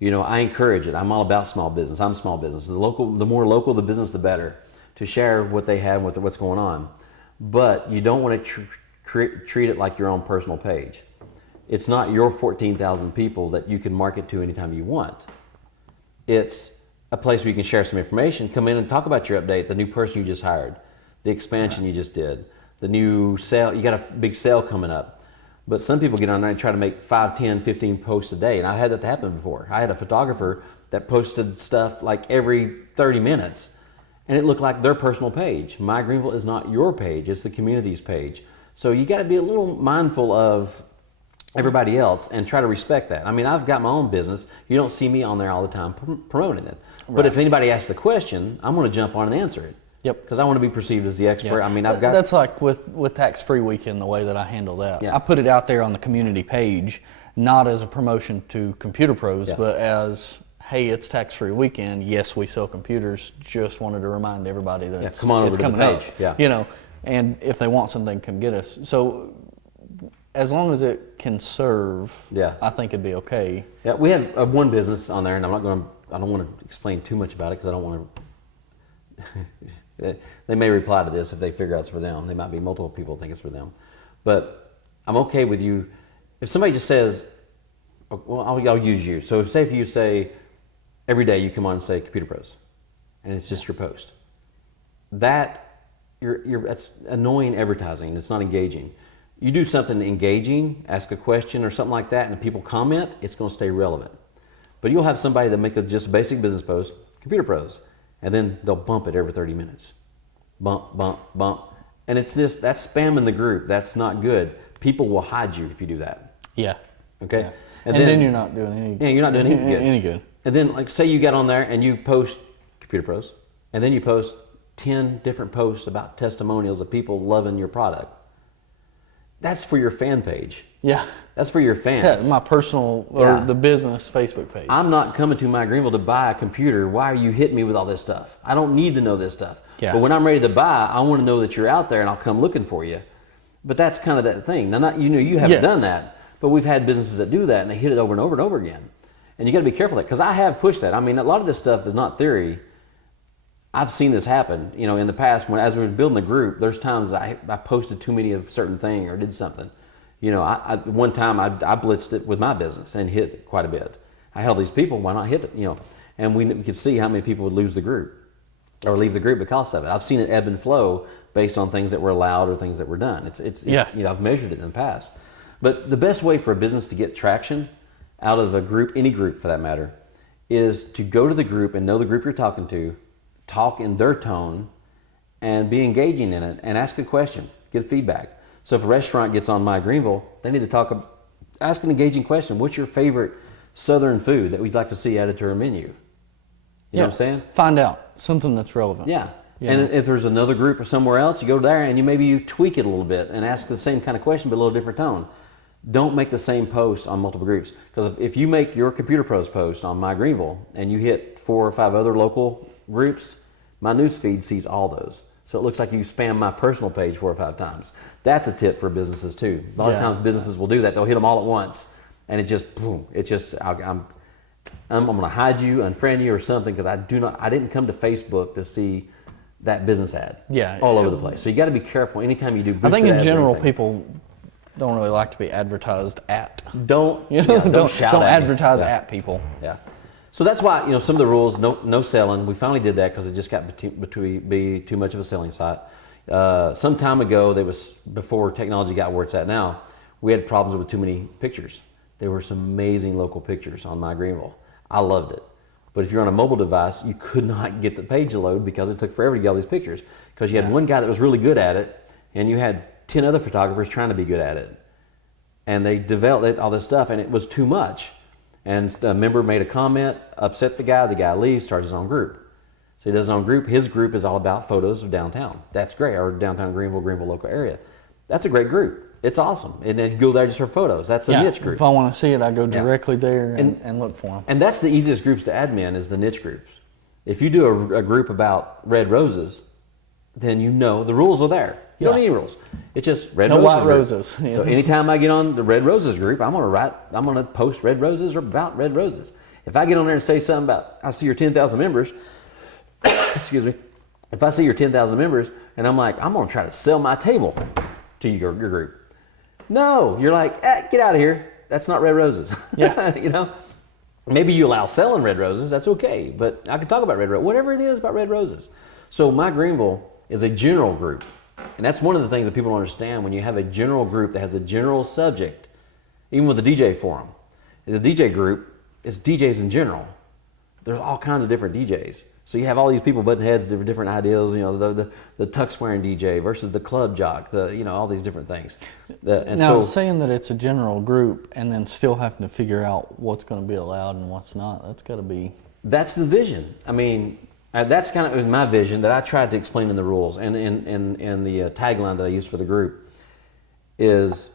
I encourage it. I'm all about small business. I'm small business. The more local the business, the better, to share what they have and what's going on. But you don't want to treat it like your own personal page. It's not your 14,000 people that you can market to anytime you want. It's a place where you can share some information, come in and talk about your update, the new person you just hired, the expansion you just did, the new sale. You got a big sale coming up. But some people get on there and try to make 5, 10, 15 posts a day. And I've had that happen before. I had a photographer that posted stuff like every 30 minutes. And it looked like their personal page. My Greeneville is not your page. It's the community's page. So you got to be a little mindful of everybody else and try to respect that. I mean, I've got my own business. You don't see me on there all the time promoting it. Right. But if anybody asks the question, I'm going to jump on and answer it. Yep. Because I want to be perceived as the expert. Yeah. I mean, that's like with tax-free weekend, the way that I handle that. Yeah. I put it out there on the community page, not as a promotion to computer pros, but as hey, it's tax-free weekend. Yes, we sell computers. Just wanted to remind everybody that come on over it's to the coming page. up. Yeah. You know, and if they want something, come get us. So as long as it can serve, I think it'd be okay. Yeah, we have one business on there, and I don't want to explain too much about it because I don't want to. They may reply to this if they figure out it's for them. They might be multiple people think it's for them, but I'm okay with you. If somebody just says, well, I'll use you. So say if you say every day you come on and say Computer Pros, and it's just your post. That's annoying advertising. It's not engaging. You do something engaging, ask a question or something like that, and people comment, it's going to stay relevant. But you'll have somebody that make just a basic business post, Computer Pros, and then they'll bump it every 30 minutes. Bump, bump, bump. And that's spamming the group. That's not good. People will hide you if you do that. Yeah. Okay? Yeah. And then you're not doing any you're not doing anything good. Any good. And then, like, say you get on there and you post Computer Pros, and then you post 10 different posts about testimonials of people loving your product. That's for your fan page. Yeah. That's for your fans. Yeah, my personal or the business Facebook page. I'm not coming to my Greeneville to buy a computer. Why are you hitting me with all this stuff? I don't need to know this stuff. Yeah. But when I'm ready to buy, I want to know that you're out there and I'll come looking for you. But that's kind of that thing. Now, you haven't done that, but we've had businesses that do that and they hit it over and over and over again. And you got to be careful of that because I have pushed that. I mean, a lot of this stuff is not theory. I've seen this happen, in the past as we were building the group, there's times that I posted too many of a certain thing or did something. One time I blitzed it with my business and hit it quite a bit. I had all these people, why not hit it, and we could see how many people would lose the group or leave the group because of it. I've seen it ebb and flow based on things that were allowed or things that were done. I've measured it in the past. But the best way for a business to get traction out of a group, any group for that matter, is to go to the group and know the group you're talking to, talk in their tone, and be engaging in it, and ask a question, get feedback. So if a restaurant gets on My Greeneville, they need to ask an engaging question. What's your favorite Southern food that we'd like to see added to our menu? You know what I'm saying? Find out something that's relevant. Yeah. And if there's another group or somewhere else, you go there and you tweak it a little bit and ask the same kind of question but a little different tone. Don't make the same post on multiple groups, because if you make your Computer Pros post on My Greeneville and you hit 4 or 5 other local groups, my news feed sees all those. So it looks like you spam my personal page 4 or 5 times. That's a tip for businesses too. A lot of times businesses will do that. They'll hit them all at once, and it just boom. I'm going to hide you, unfriend you, or something, because I didn't come to Facebook to see that business ad. All over the place. So you got to be careful anytime you do. I think in general people don't really like to be advertised at. Don't advertise at people. Yeah. So that's why, some of the rules, no selling. We finally did that because it just got be too much of a selling site. Some time ago, before technology got where it's at now, we had problems with too many pictures. There were some amazing local pictures on My Greeneville. I loved it. But if you're on a mobile device, you could not get the page to load because it took forever to get all these pictures. Because you had one guy that was really good at it, and you had 10 other photographers trying to be good at it. And they developed all this stuff, and it was too much. And a member made a comment, upset the guy leaves, starts his own group. So he does his own group. His group is all about photos of downtown. That's great, or downtown Greeneville local area. That's a great group. It's awesome. And then go there just for photos. That's a niche group. If I want to see it, I go directly there and look for them. And that's the easiest groups to admin is the niche groups. If you do a group about red roses, then the rules are there. You don't need rules. It's just red roses. No white roses. Yeah. So anytime I get on the red roses group, I'm gonna post red roses or about red roses. If I get on there and say something about, I see your 10,000 members, excuse me, if I see your 10,000 members and I'm like, I'm gonna try to sell my table to your group. No, you're like, get out of here. That's not red roses. Yeah. Maybe you allow selling red roses, that's okay. But I can talk about red roses, whatever it is about red roses. So My Greeneville is a general group. And that's one of the things that people don't understand. When you have a general group that has a general subject, even with the DJ forum, the DJ group is DJs in general. There's all kinds of different DJs. So you have all these people butting heads to different ideas, the tux wearing DJ versus the club jock, all these different things. Saying that it's a general group and then still having to figure out what's going to be allowed and what's not, that's got to be... That's the vision. I mean, that's kind of my vision that I tried to explain in the rules and the tagline that I used for the group is,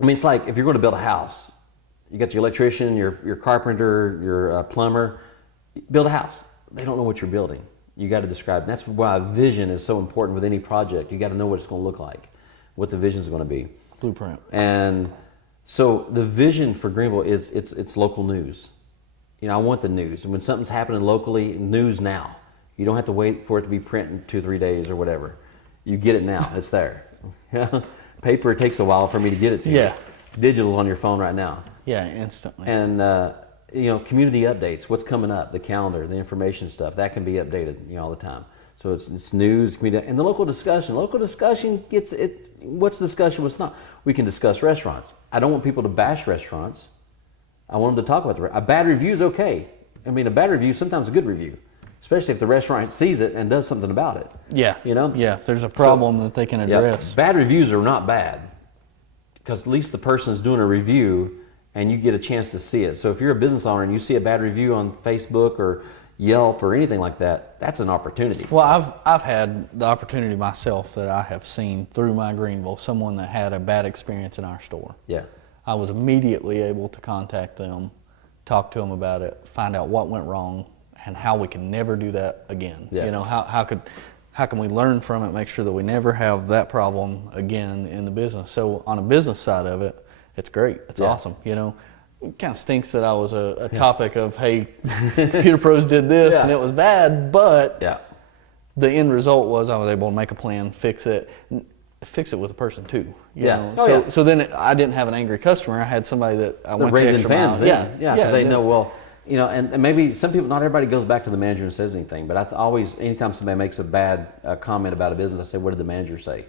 it's like if you're going to build a house, You got your electrician, your carpenter, your plumber. Build a house. They don't know what you're building. You got to describe. And that's why vision is so important with any project. You got to know what it's going to look like, what the vision is going to be. Blueprint. And so the vision for Greeneville is it's local news. You know, I want the news. And when something's happening locally, news now. You don't have to wait for it to be print in 2-3 days or whatever. You get it now. It's there. Paper, it takes a while for me to get it to you. Yeah. Digital's on your phone right now. Yeah, instantly. And you know, community updates, what's coming up, the calendar, the information stuff, that can be updated, you know, all the time. So it's news, community, and the local discussion. Local discussion gets it. What's the discussion? What's not? We can discuss restaurants. I don't want people to bash restaurants. I want them to talk about a bad review is okay. I mean, a bad review is sometimes a good review, especially if the restaurant sees it and does something about it. Yeah. You know? Yeah, if there's a problem that they can address. Yeah, bad reviews are not bad because at least the person's doing a review and you get a chance to see it. So if you're a business owner and you see a bad review on Facebook or Yelp or anything like that, that's an opportunity. Well, I've had the opportunity myself that I have seen through my Greeneville, someone that had a bad experience in our store. Yeah. I was immediately able to contact them, talk to them about it, find out what went wrong, and how we can never do that again. Yeah. You know, how can we learn from it, make sure that we never have that problem again in the business. So on a business side of it, it's great. It's awesome. You know, it kind of stinks that I was a topic of, hey, Computer Pros did this and it was bad, but the end result was I was able to make a plan, fix it with a person too. You know? So then I didn't have an angry customer. I had somebody that I went the extra fans mile. then. Because they know, well, you know, and maybe some people, not everybody goes back to the manager and says anything, but I always, anytime somebody makes a bad comment about a business, I say, what did the manager say?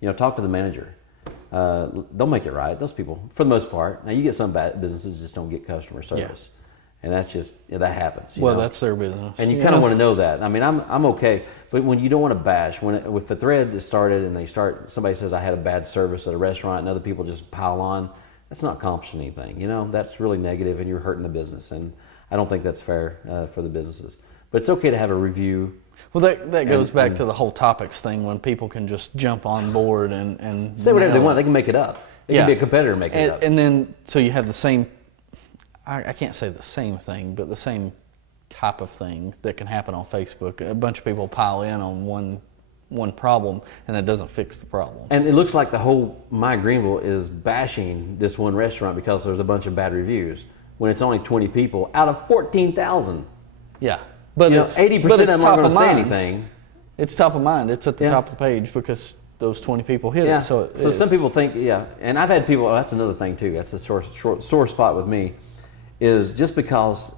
You know, talk to the manager. They'll make it right, those people, for the most part. Now, you get some bad businesses just don't get customer service. Yeah. And that's just, that happens. You know? That's their business. And you kind of want to know that. I mean, I'm okay, but when you don't want to bash, if the thread is started and somebody says I had a bad service at a restaurant and other people just pile on, that's not accomplishing anything. You know, that's really negative and you're hurting the business. And I don't think that's fair for the businesses. But it's okay to have a review. Well, that goes back to the whole Topix thing when people can just jump on board and say whatever they want. They can make it up. They can be a competitor and make it up. And then, so you have the same, I can't say the same thing, but the same type of thing that can happen on Facebook. A bunch of people pile in on one problem, and that doesn't fix the problem. And it looks like the whole My Greeneville is bashing this one restaurant because there's a bunch of bad reviews, when it's only 20 people out of 14,000. Yeah. But 80% of them aren't going to say anything. It's top of mind. It's at the top of the page because those 20 people hit it. So some people think, and I've had people, that's another thing too, that's a sore spot with me, is just because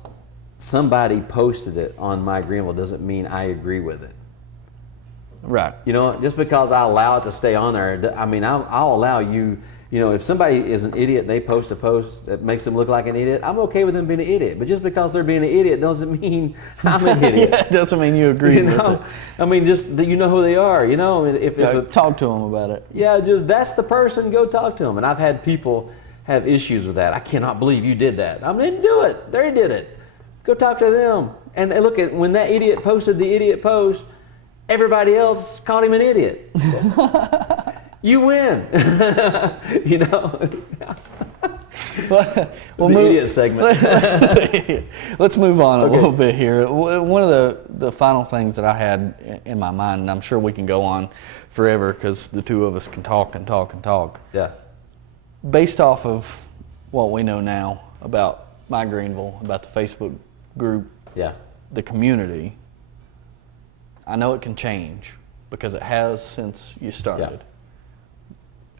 somebody posted it on My Greeneville doesn't mean I agree with it. Right. You know, just because I allow it to stay on there, I mean, I'll allow you. You know, if somebody is an idiot and they post a post that makes them look like an idiot, I'm okay with them being an idiot. But just because they're being an idiot doesn't mean I'm an idiot. It doesn't mean you agree with it. I mean, just that you know who they are. You know, talk to them about it. Yeah, just that's the person. Go talk to them. And I've had people have issues with that. I cannot believe you did that. I didn't do it. They did it. Go talk to them. And look at when that idiot posted the idiot post, everybody else called him an idiot. You win. You know. We'll the idiot segment. Let's move on a little bit here. One of the final things that I had in my mind, and I'm sure we can go on forever because the two of us can talk and talk and talk. Yeah. Based off of what we know now about My Greeneville, about the Facebook group, the community, I know it can change because it has since you started. Yeah.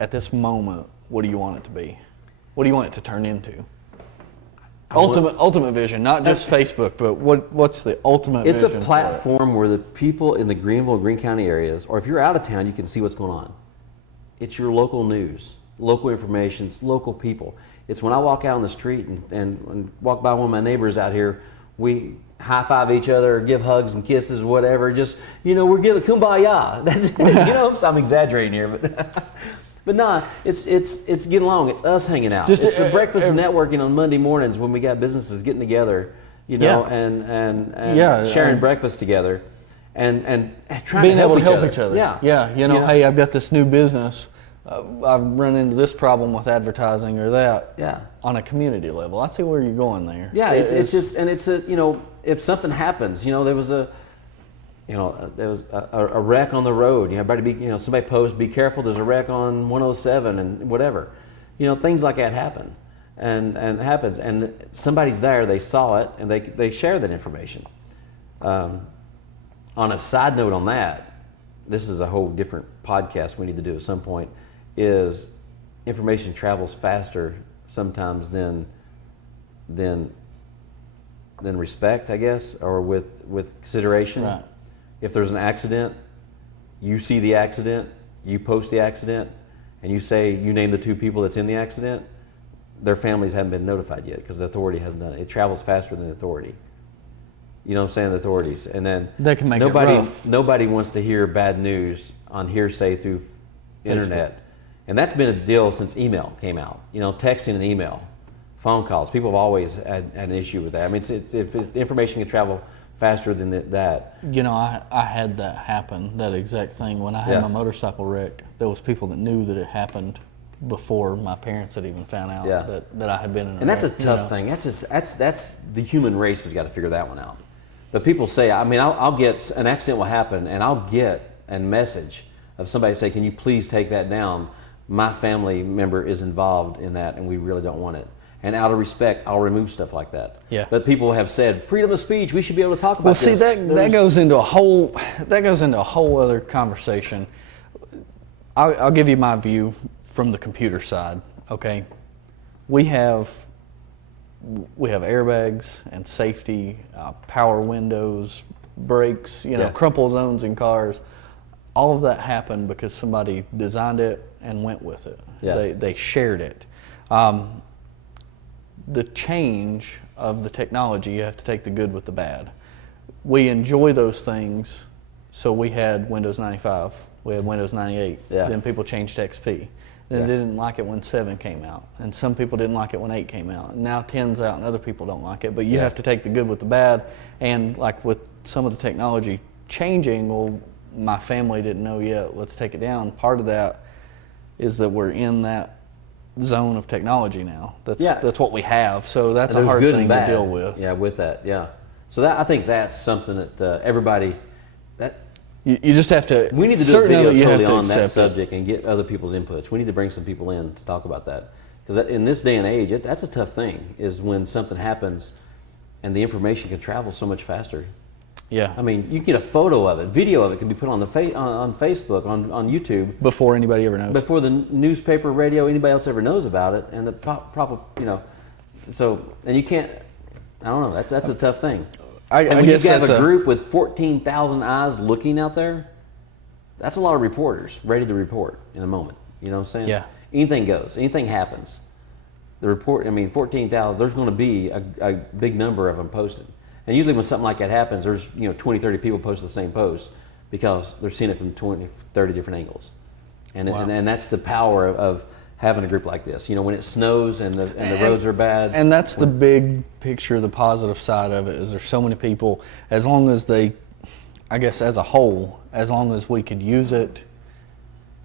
At this moment, what do you want it to be? What do you want it to turn into? Ultimate vision, not just Facebook, but what's the ultimate vision? It's a platform where the people in the Greeneville, Greene County areas, or if you're out of town, you can see what's going on. It's your local news, local information, it's local people. It's when I walk out on the street and walk by one of my neighbors out here, we high five each other, give hugs and kisses, whatever. Just, you know, we're giving kumbaya. That's, you know, I'm exaggerating here, but. But nah, it's getting along. It's us hanging out. It's the breakfast and networking on Monday mornings when we got businesses getting together, you know, and sharing breakfast together, and trying being to able to help each other. Yeah, yeah. You know, hey, I've got this new business. I've run into this problem with advertising or that. Yeah. On a community level, I see where you're going there. Yeah, it's just, and it's a, if something happens, there was a wreck on the road. Everybody somebody posts, be careful, there's a wreck on 107 and whatever. Things like that happen, and happens, and somebody's there, they saw it, and they share that information. On a side note on that, this is a whole different podcast we need to do at some point, is information travels faster sometimes than respect, I guess, or with consideration. Right. If there's an accident, you see the accident, you post the accident, and you say you name the two people that's in the accident, their families haven't been notified yet because the authority hasn't done it. It travels faster than the authority. You know what I'm saying? The authorities. And then they can make it rough. Nobody wants to hear bad news on hearsay through internet. And that's been a deal since email came out. Texting and email, phone calls. People have always had an issue with that. I mean, if information can travel faster than that. I had that happen, that exact thing. When I had my motorcycle wreck, there was people that knew that it happened before my parents had even found out that I had been in a wreck. And that's a tough thing. That's the human race has got to figure that one out. But people say, I'll get, an accident will happen, and I'll get a message of somebody say, can you please take that down? My family member is involved in that, and we really don't want it. And out of respect, I'll remove stuff like that. Yeah. But people have said, freedom of speech, we should be able to talk about this. Well, see, that goes into a whole other conversation. I'll give you my view from the computer side. Okay, we have airbags and safety, power windows, brakes, crumple zones in cars. All of that happened because somebody designed it and went with it. Yeah. They shared it. The change of the technology, you have to take the good with the bad. We enjoy those things, so we had Windows 95, we had Windows 98, then people changed to XP. Then they didn't like it when 7 came out, and some people didn't like it when 8 came out. And now 10's out and other people don't like it, but you have to take the good with the bad. And like with some of the technology changing, well, my family didn't know yet, let's take it down. Part of that is that we're in that zone of technology now. That's what we have. So that's a hard thing to deal with. Yeah, with that. Yeah. So I think that's something that everybody you just have to. We need to do a video totally on that subject and get other people's inputs. We need to bring some people in to talk about that, because in this day and age, that's a tough thing. Is when something happens, and the information can travel so much faster. Yeah. I mean, you can get a photo of it, video of it can be put on on Facebook, on YouTube before anybody ever knows. Before the newspaper, radio, anybody else ever knows about it, and the proper, So, and you can't. I don't know. That's a tough thing. I when guess you have a group with 14,000 eyes looking out there, that's a lot of reporters ready to report in a moment. You know what I'm saying? Yeah. Anything goes. Anything happens. The report. 14,000. There's going to be a big number of them posted. And usually when something like that happens, there's 20, 30 people post the same post because they're seeing it from 20, 30 different angles. And and that's the power of having a group like this. When it snows and the roads are bad. And that's the big picture, the positive side of it, is there's so many people, as long as they, I guess as a whole, as long as we could use it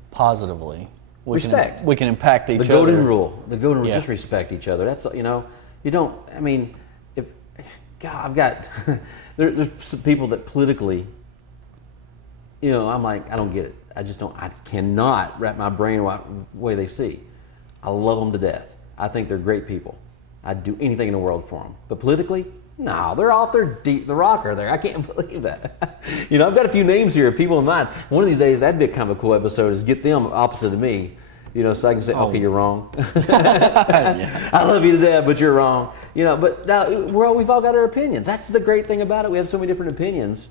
positively. We can impact each other. The golden rule, just respect each other. That's, you don't, God, I've got, there's some people that politically, I'm like, I don't get it. I cannot wrap my brain around the way they see. I love them to death. I think they're great people. I'd do anything in the world for them. But politically, no, they're off their the rocker there. I can't believe that. I've got a few names here of people in mind. One of these days, that'd be kind of a cool episode, is get them opposite of me. So I can say, okay, you're wrong. I love you to death, but you're wrong. But now we've all got our opinions. That's the great thing about it. We have so many different opinions.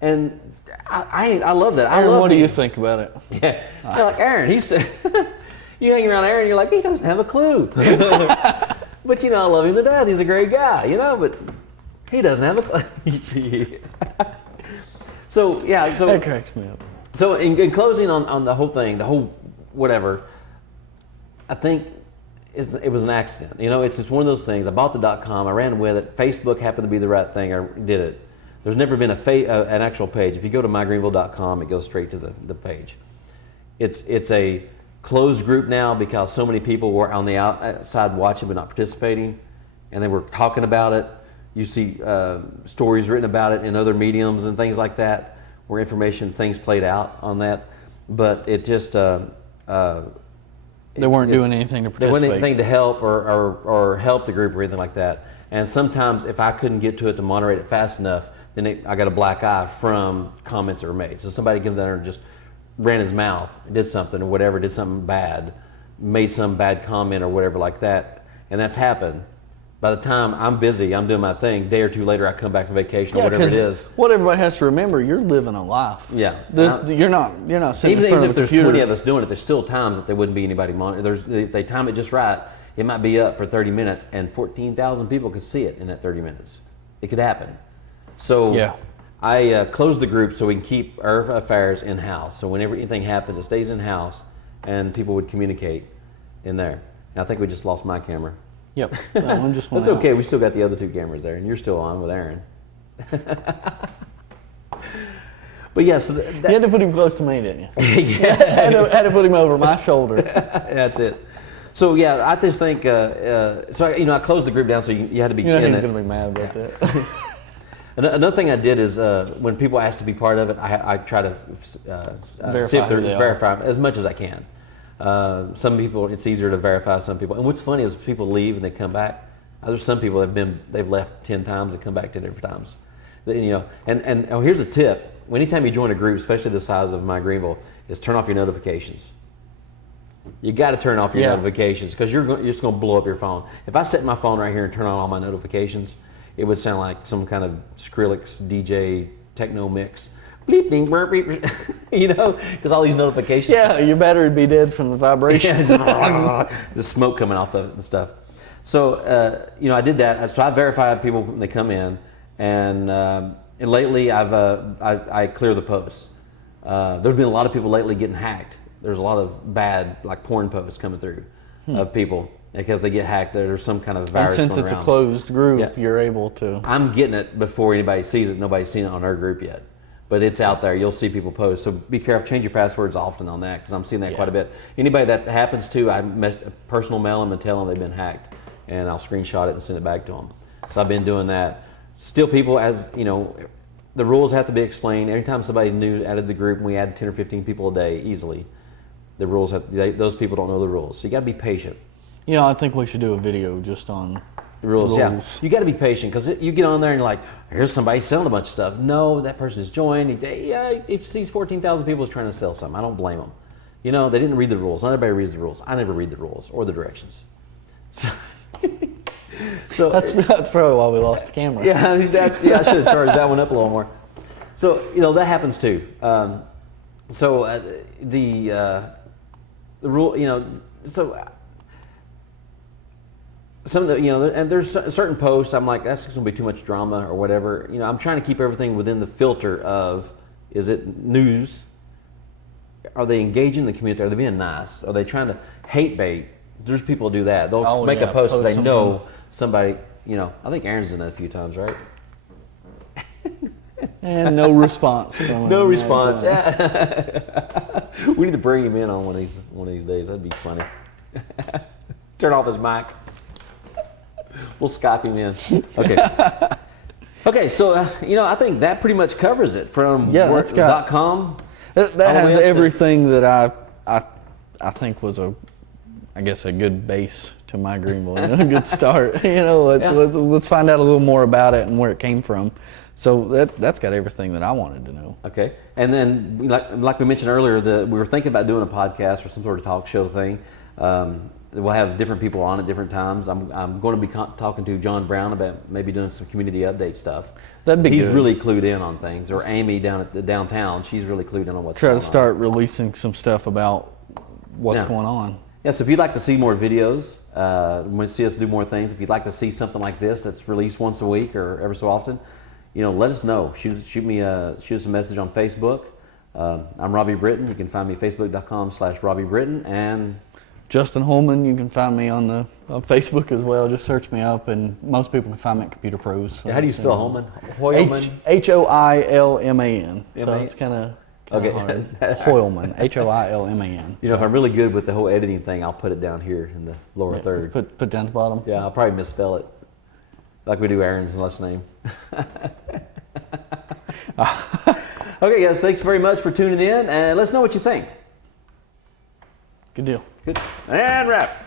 And I love that. Aaron, what do you think about it? Yeah. Like Aaron, you hang around Aaron, you're like, he doesn't have a clue. But I love him to death. He's a great guy, but he doesn't have a clue. So that cracks me up. So in closing on the whole thing, the whole whatever, I think it was an accident. It's just one of those things. I bought the .com, I ran with it. Facebook happened to be the right thing. I did it. There's never been an actual page. If you go to mygreeneville.com, it goes straight to the page. It's a closed group now because so many people were on the outside watching but not participating, and they were talking about it. You see stories written about it in other mediums and things like that, where things played out on that. But it just they weren't doing anything to participate. They weren't anything to help or help the group or anything like that. And sometimes if I couldn't get to it to moderate it fast enough, then I got a black eye from comments that were made. So somebody comes down there and just ran his mouth, did something or whatever, did something bad, made some bad comment or whatever like that, and that's happened. By the time I'm busy, I'm doing my thing, day or two later I come back from vacation or whatever it is. What everybody has to remember, you're living a life. Yeah. You're not sitting in front even of if the there's computer. 20 of us doing it, there's still times that there wouldn't be anybody monitoring. If they time it just right, it might be up for 30 minutes and 14,000 people could see it in that 30 minutes. It could happen. So yeah. I close the group so we can keep our affairs in-house. So whenever anything happens, it stays in-house and people would communicate in there. And I think we just lost my camera. Yep. That one just went That's okay. out. We still got the other two cameras there, and you're still on with Aaron. But yeah, so you had to put him close to me, didn't you? Yeah. had to put him over my shoulder. That's it. So yeah, I just think I closed the group down, so you had to be. You know in he's it. going to be mad about that. Another thing I did is when people ask to be part of it, I try to verify as much as I can. Some people, it's easier to verify some people. And what's funny is people leave and they come back. There's some people they've left 10 times and come back 10 different times. And here's a tip. Anytime you join a group, especially the size of my Greeneville, is turn off your notifications. You got to turn off your notifications because you're just going to blow up your phone. If I set my phone right here and turn on all my notifications, it would sound like some kind of Skrillex DJ techno mix. Bleep, ding, burp, beep, because all these notifications. Yeah, your battery would be dead from the vibration. Just smoke coming off of it and stuff. So, I did that. So I verified people when they come in, and lately I clear the posts. There's been a lot of people lately getting hacked. There's a lot of bad, like porn posts coming through of people because they get hacked. There's some kind of virus and since going it's around. a closed group, you're able to. I'm getting it before anybody sees it. Nobody's seen it on our group yet. But it's out there. You'll see people post. So be careful. Change your passwords often on that because I'm seeing that quite a bit. Anybody that happens to, I personal mail them and tell them they've been hacked. And I'll screenshot it and send it back to them. So I've been doing that. Still people, as you know, the rules have to be explained. Every time somebody new added the group, and we add 10 or 15 people a day easily, the rules those people don't know the rules. So you got to be patient. I think we should do a video just on the rules. Yeah, you got to be patient because you get on there and you're like, here's somebody selling a bunch of stuff. No, that person is joined. He sees 14,000 people is trying to sell something. I don't blame them. They didn't read the rules. Not everybody reads the rules. I never read the rules or the directions. So that's probably why we lost the camera. Yeah, I should have charged that one up a little more. So that happens too. The rule, so some of the, and there's certain posts I'm like, that's going to be too much drama or whatever. I'm trying to keep everything within the filter of, is it news? Are they engaging the community? Are they being nice? Are they trying to hate bait? There's people who do that. They'll make a post because they know somebody, I think Aaron's done that a few times, right? And no response. No response. Yeah. We need to bring him in on one of these days. That'd be funny. Turn off his mic. We'll Skype him in. Okay. Okay. So I think that pretty much covers it from .com. That has everything that I think was a good base to my Greeneville, a good start. Let's find out a little more about it and where it came from. So that's got everything that I wanted to know. Okay, and then like we mentioned earlier, we were thinking about doing a podcast or some sort of talk show thing. We'll have different people on at different times. I'm going to be talking to John Brown about maybe doing some community update stuff. That'd be He's good. really clued in on things. Or Amy down at the downtown, she's really clued in on what's going on. Try to start releasing some stuff about what's going on. Yeah, so if you'd like to see more videos, see us do more things, if you'd like to see something like this that's released once a week or every so often, let us know. Shoot us a message on Facebook. I'm Robbie Britton. You can find me at facebook.com/Robbie Britton. And Justin Holman, you can find me on Facebook as well. Just search me up, and most people can find me at Computer Pros. So, how do you spell Holman? Hoylman? Hoilman. So it's kind of Kinda Okay. hard. Hoylman, Hoilman. You know, if I'm really good with the whole editing thing, I'll put it down here in the lower third. Put down the bottom. Yeah, I'll probably misspell it, like we do Aaron's last name. Okay, guys, thanks very much for tuning in, and let us know what you think. Good deal. Good. And wrap.